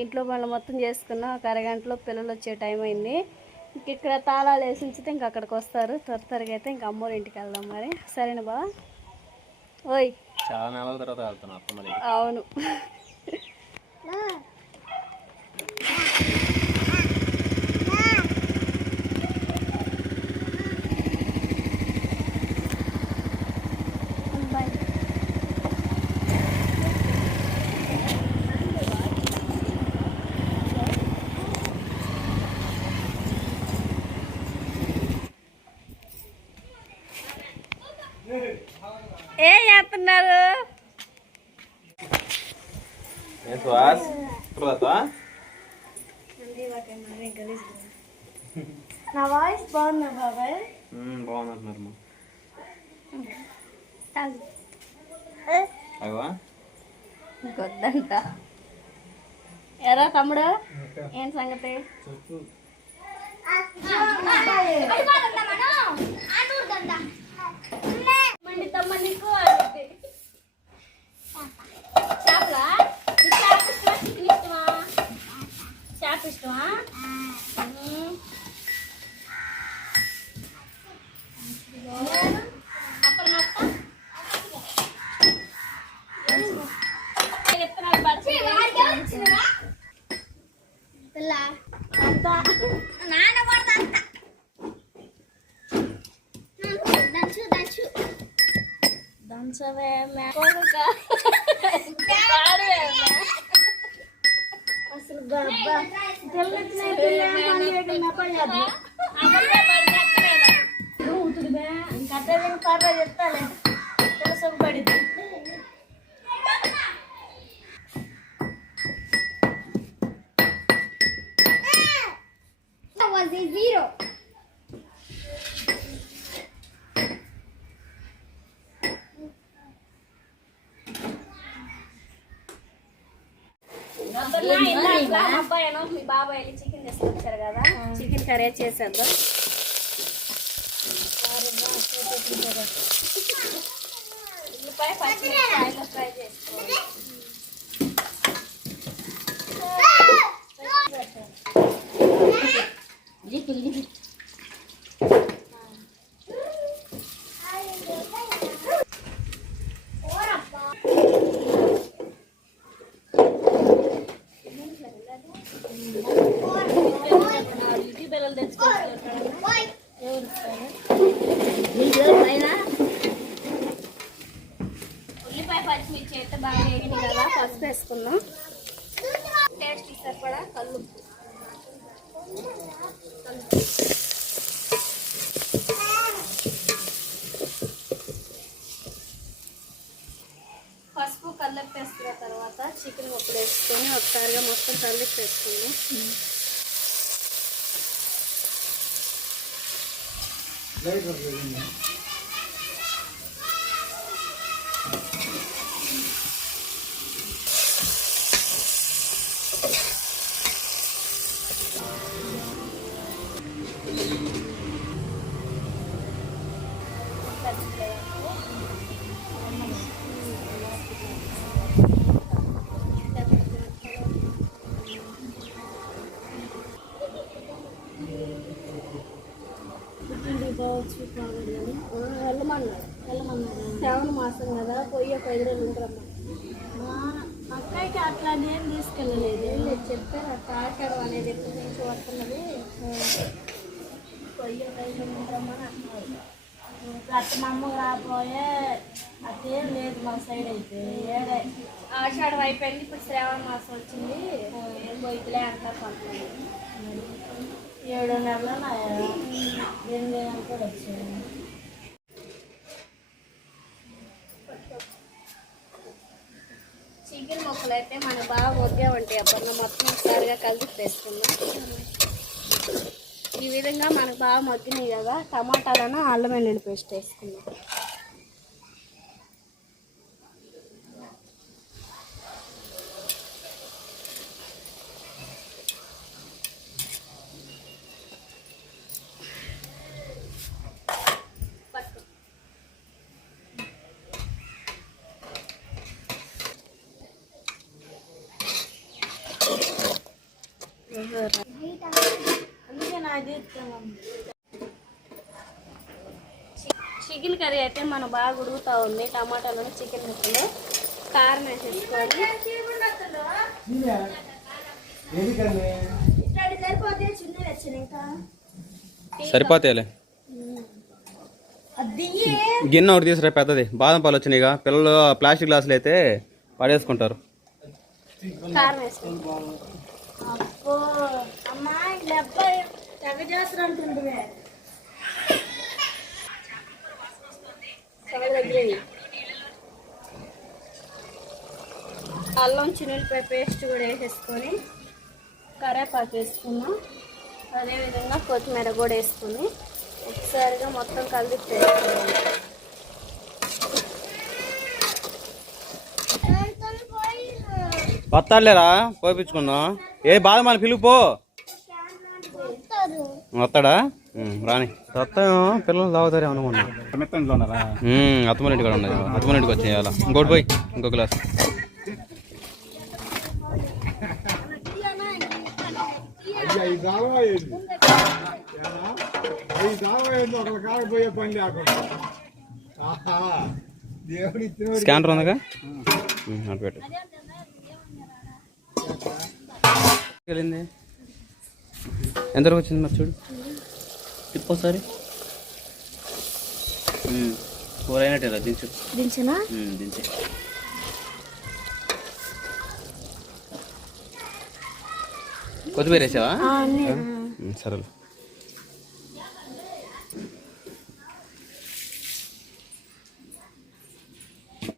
ఇంట్లో పనులు మొత్తం చేసుకున్నా. ఒక అరగంటలో పిల్లలు వచ్చే టైం అయింది. ఇంక ఇక్కడ తాళాలు వేసి ఉంచితే ఇంక అక్కడికి వస్తారు. త్వరగా అయితే ఇంక అమ్మోరి ఇంటికి వెళ్దాం మరి. సరేనా బా? ఓయ్ చాలా నెలల తర్వాత వెళ్తున్నా. అవును. ఏం చేస్తున్నారు? నా వాయిస్ బాగుందా బాబాయ్? బాగుందంటున్నారు. గొద్దంట. ఎరా తమ్ముడు, ఏం సంగతి? చేపలా? చేప ఇష్టమా? దంచవే అసలు కర్ర చెప్తాలే తెలుసు పడింది. Zero. అబ్బాయి మీ బాబాయ్ చికెన్ తీసుకొచ్చారు కదా, చికెన్ కర్రీ చేసేద్దాం. ఉల్లిపాయ పచ్చిమిరపకాయలు ఫ్రై చేసుకోవాలి. ఉల్లిపాయ పచ్చిమిర్చి అయితే బాగా వేగింది కదా, పసుపు వేసుకున్నాం. టేస్ట్ సరిపడా కల్లు, పసుపు కల్లుప్పు వేసుకున్న తర్వాత చికెన్ ముక్కలు వేసుకొని ఒకసారిగా మొత్తం కల్లుప్పు వేసుకున్నాం. శ్రావణ మాసం కదా, పోయి ఒక 5 రోజులు ఉంటారమ్మా. అక్కడికి అట్లా నేను తీసుకెళ్ళలేదు. చెప్పారు అట్లా ఆషాఢం అనేది ఎప్పటి నుంచి వస్తున్నది, పొయ్యి ఒక 5 రోజులు ఉంటారమ్మని అంటున్నారు. అట్లా మా అమ్మ రాపోయే అదేం లేదు మా సైడ్ అయితే. ఏడే ఆషాఢం అయిపోయింది, ఇప్పుడు శ్రావణ మాసం వచ్చింది, ఏం పోయిలే అంటారు కొంతమంది. 7 నెలలు 8 నెలలు కూడా వచ్చాయి. చికెన్ ముక్కలు అయితే మనకు బాగా వద్దామంటాయి. అప్పుడు మొత్తం ఒకసారిగా కలిపి వేసుకున్నాం. ఈ విధంగా మనకు బాగా మగ్గినాయి కదా, టమాటాలను అల్లం వెల్లుల్లి పేస్ట్ వేసుకున్నాం. అందుకే నాది చికెన్ కర్రీ అయితే మనం బాగా ఉడుకుతూ ఉంది. టమాటాలు చికెన్ ముక్కలు కారం వేసేసుకొని సరిపోతాయిలే. గిన్నె ఒకటి తీసుకురా పెద్దది. బాదం పాలు వచ్చినాయిగా, పిల్లలు ప్లాస్టిక్ గ్లాసులు అయితే పడేసుకుంటారు. కారం వేసుకొని అబ్బో అమ్మా ఇలా అబ్బాయి తెగ చేస్తారు అంటుంది. అల్లం చిన్నులపాయ పేస్ట్ కూడా వేసేసుకొని కరివేపాకు వేసుకున్నాం. అదేవిధంగా కొత్తిమీర కూడా వేసుకుని ఒకసారిగా మొత్తం కలిపి వేసుకోవాలి. వస్తాడులేరా పోయించుకుందాం. ఏ బాదమాల పిలుపు వస్తాడా? రాని వస్తాం. పిల్లలు తాగుతారే అనుకున్నా. అత్తమరెడ్డి కూడా ఉన్నది. అత్తమరెడ్డికి వచ్చాయి అలా. ఇంకోటి పోయి ఇంకో గ్లాస్. స్కానర్ ఉందిగా, అటు పెట్టు. వెళ్ళింది ఎంతవరకు వచ్చింది మరి చూడు. తిప్పొకసారి. కూర అయినట్టే దించు. దించనా? దించే. కొత్తిమీర వేసావా? సరే.